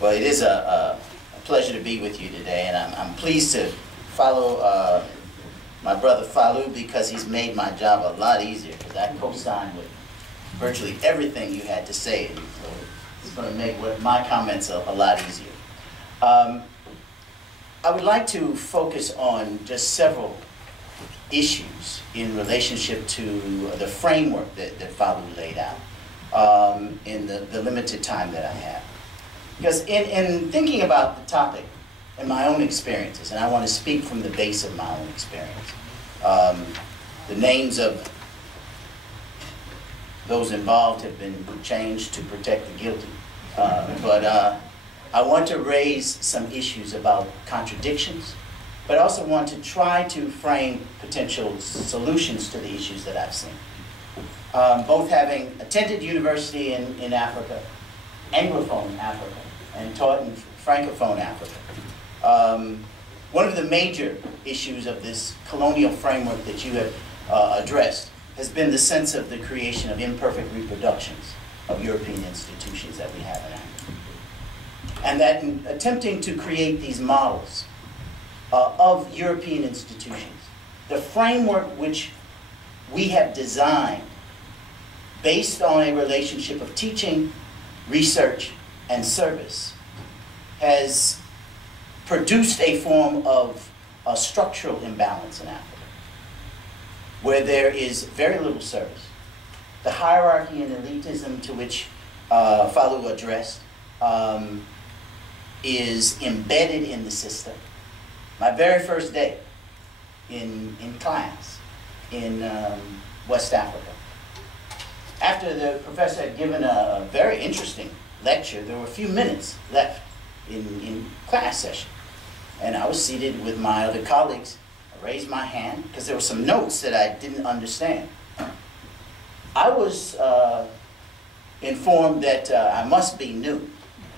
Well, it is a pleasure to be with you today, and I'm pleased to follow my brother Falou, because he's made my job a lot easier, because I co-signed with virtually everything you had to say, and so it's going to make my comments a lot easier. I would like to focus on just several issues in relationship to the framework that Falou laid out in the limited time that I have. Because in thinking about the topic and my own experiences, and I want to speak from the base of my own experience, the names of those involved have been changed to protect the guilty. But I want to raise some issues about contradictions, but I also want to try to frame potential solutions to the issues that I've seen. Both having attended university in Africa, Anglophone Africa, and taught in Francophone Africa. One of the major issues of this colonial framework that you have addressed has been the sense of the creation of imperfect reproductions of European institutions that we have in Africa. And that in attempting to create these models of European institutions, the framework which we have designed based on a relationship of teaching, research, and service has produced a form of a structural imbalance in Africa, where there is very little service. The hierarchy and elitism to which Falou addressed is embedded in the system. My very first day in class in West Africa, after the professor had given a very interesting lecture, there were a few minutes left in class session. And I was seated with my other colleagues. I raised my hand because there were some notes that I didn't understand. I was informed that I must be new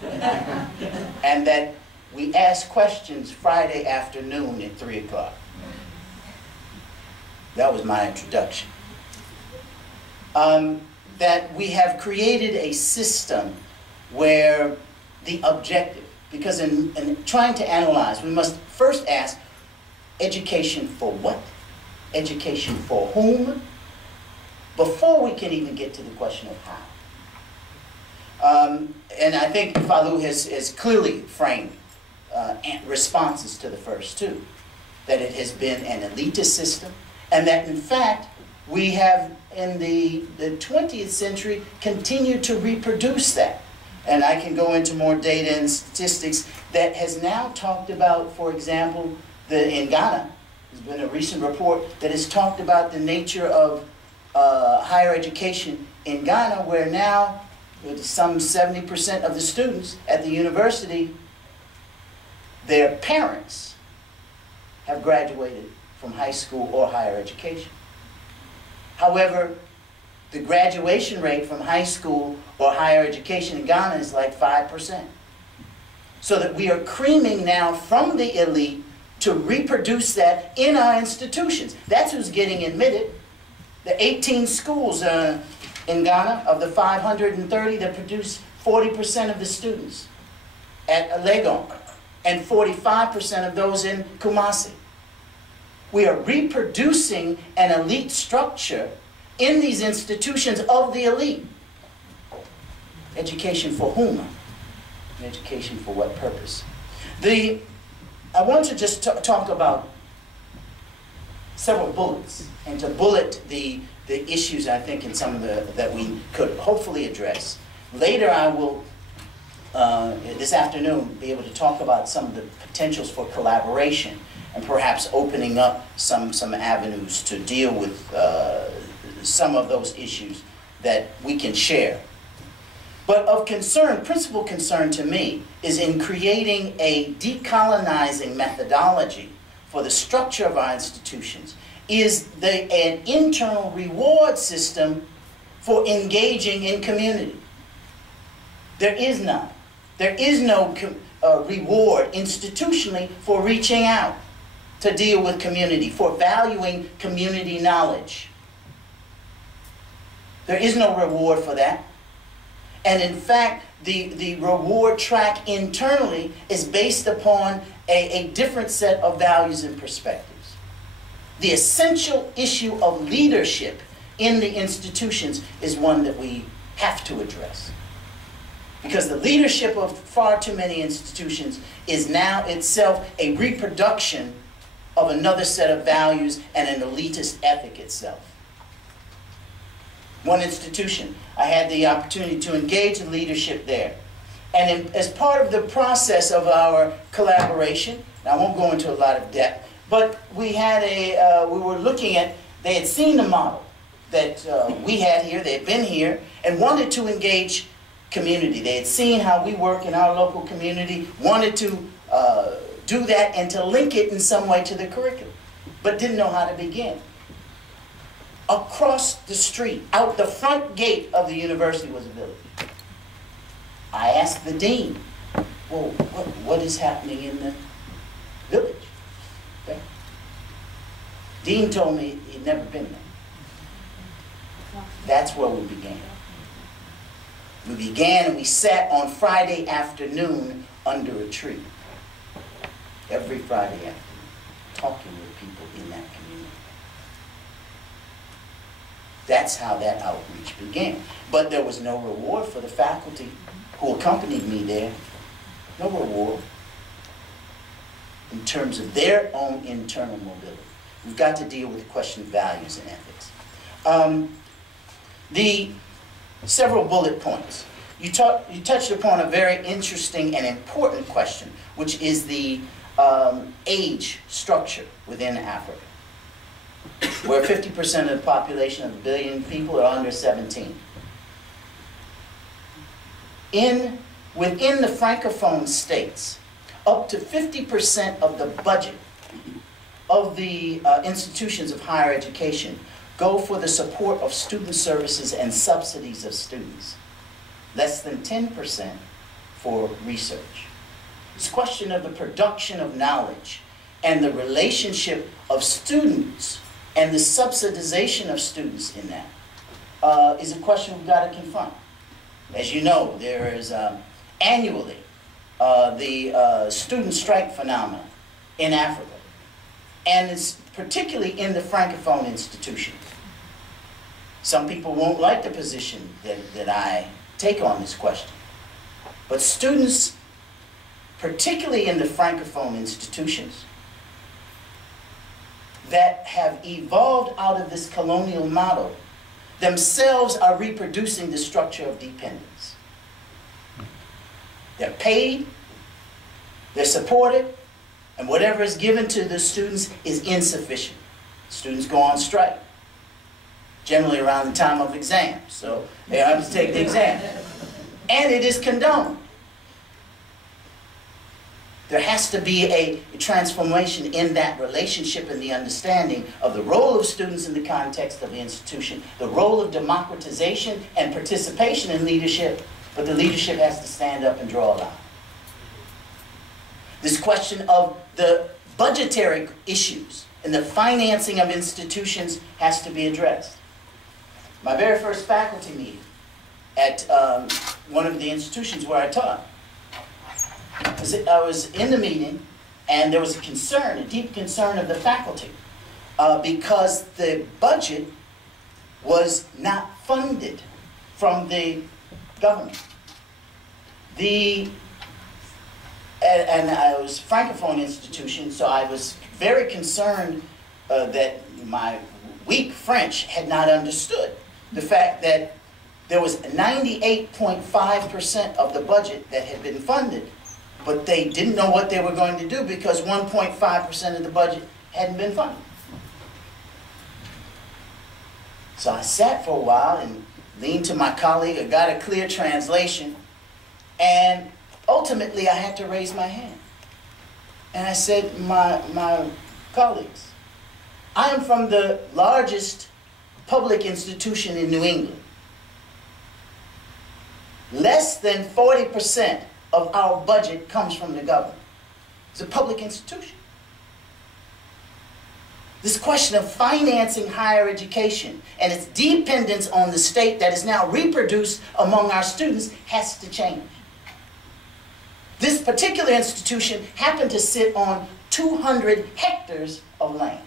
and that we asked questions Friday afternoon at 3 o'clock. That was my introduction. That we have created a system where the objective, because in trying to analyze, we must first ask, education for what? Education for whom? Before we can even get to the question of how. And I think Falou has clearly framed responses to the first two, that it has been an elitist system, and that in fact we have in the 20th century continued to reproduce that. And I can go into more data and statistics that has now talked about, for example, in Ghana, there's been a recent report that has talked about the nature of higher education in Ghana, where now some 70% of the students at the university, their parents have graduated from high school or higher education. However, the graduation rate from high school or higher education in Ghana is like 5%. So that we are creaming now from the elite to reproduce that in our institutions. That's who's getting admitted. The 18 schools in Ghana, of the 530 that produce 40% of the students at Legon, and 45% of those in Kumasi. We are reproducing an elite structure in these institutions of the elite. Education for whom? Education for what purpose? I want to just talk about several bullets, and to bullet the issues, I think, in some of that we could hopefully address. Later I will, this afternoon, be able to talk about some of the potentials for collaboration and perhaps opening up some avenues to deal with some of those issues that we can share. But of concern, principal concern to me, is in creating a decolonizing methodology for the structure of our institutions, is an internal reward system for engaging in community. There is none. There is no reward institutionally for reaching out to deal with community, for valuing community knowledge. There is no reward for that. And in fact, the reward track internally is based upon a different set of values and perspectives. The essential issue of leadership in the institutions is one that we have to address. Because the leadership of far too many institutions is now itself a reproduction of another set of values and an elitist ethic itself. One institution, I had the opportunity to engage the leadership there. And as part of the process of our collaboration, and I won't go into a lot of depth, but we had we were looking at, they had seen the model that we had here, they had been here, and wanted to engage community. They had seen how we work in our local community, wanted to do that and to link it in some way to the curriculum, but didn't know how to begin. Across the street, out the front gate of the university was a village. I asked the dean, well, what is happening in the village? Okay. Dean told me he'd never been there. That's where we began. We began and we sat on Friday afternoon under a tree. Every Friday afternoon, talking with people in that community. That's how that outreach began. But there was no reward for the faculty who accompanied me there. No reward in terms of their own internal mobility. We've got to deal with the question of values and ethics. The several bullet points. You touched upon a very interesting and important question, which is the age structure within Africa, where 50% of the population of a billion people are under 17. Within the Francophone states, up to 50% of the budget of the institutions of higher education go for the support of student services and subsidies of students. Less than 10% for research. This question of the production of knowledge and the relationship of students and the subsidization of students in that is a question we've got to confront. As you know, there is annually the student strike phenomenon in Africa. And it's particularly in the Francophone institutions. Some people won't like the position that I take on this question. But students, particularly in the Francophone institutions, that have evolved out of this colonial model, themselves are reproducing the structure of dependence. They're paid, they're supported, and whatever is given to the students is insufficient. Students go on strike, generally around the time of exams, so they have to take the exam. And it is condoned. There has to be a transformation in that relationship and the understanding of the role of students in the context of the institution, the role of democratization and participation in leadership, but the leadership has to stand up and draw a line. This question of the budgetary issues and the financing of institutions has to be addressed. My very first faculty meeting at one of the institutions where I taught, I was in the meeting and there was a concern, a deep concern of the faculty because the budget was not funded from the government. And I was a Francophone institution, so I was very concerned that my weak French had not understood the fact that there was 98.5% of the budget that had been funded, but they didn't know what they were going to do because 1.5% of the budget hadn't been funded. So I sat for a while and leaned to my colleague, I got a clear translation, and ultimately I had to raise my hand. And I said, my colleagues, I am from the largest public institution in New England. Less than 40% of our budget comes from the government. It's a public institution. This question of financing higher education and its dependence on the state that is now reproduced among our students has to change. This particular institution happened to sit on 200 hectares of land,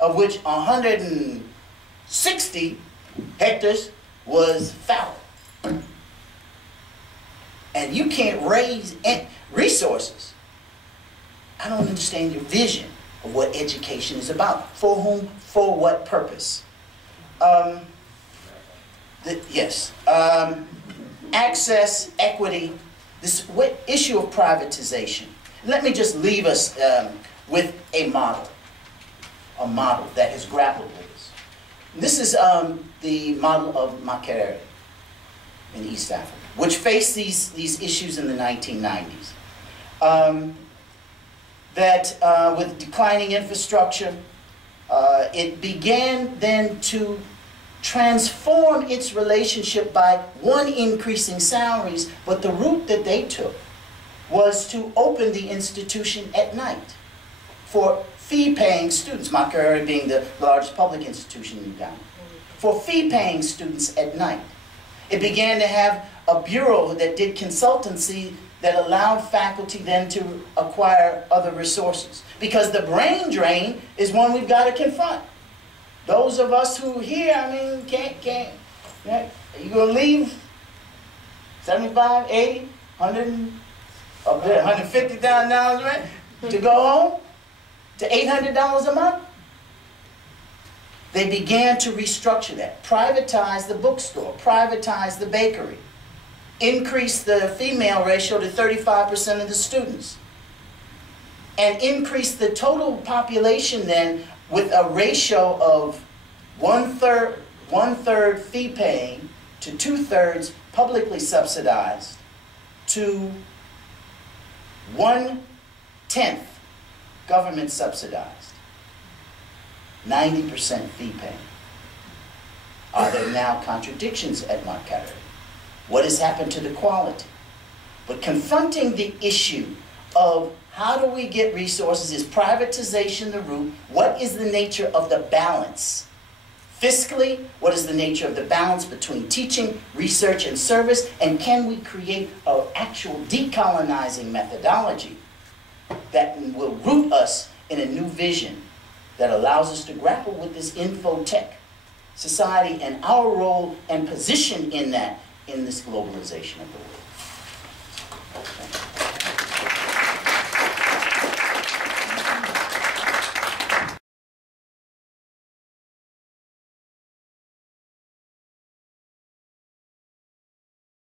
of which 160 hectares was fallow. And you can't raise resources. I don't understand your vision of what education is about. For whom, for what purpose? Access, equity, this issue of privatization. Let me just leave us with a model that has grappled with this. This is the model of Makerere in East Africa, which faced these issues in the 1990s. With declining infrastructure, it began then to transform its relationship by, one, increasing salaries, but the route that they took was to open the institution at night for fee-paying students, Makerere being the largest public institution in Uganda, for fee-paying students at night. It began to have a bureau that did consultancy that allowed faculty then to acquire other resources. Because the brain drain is one we've got to confront. Those of us who here, I mean, can't, right? You gonna leave 75, 80, 100, $150,000 rent to go home to $800 a month? They began to restructure that, privatize the bookstore, privatize the bakery, increase the female ratio to 35% of the students, and increase the total population then with a ratio of one-third fee-paying to 2/3 publicly subsidized to 1/10 government subsidized, 90% fee-paying. Are there now contradictions at Makerere? What has happened to the quality? But confronting the issue of how do we get resources, is privatization the root? What is the nature of the balance? Fiscally, what is the nature of the balance between teaching, research, and service? And can we create an actual decolonizing methodology that will root us in a new vision that allows us to grapple with this infotech society and our role and position in that, in this globalization of the world?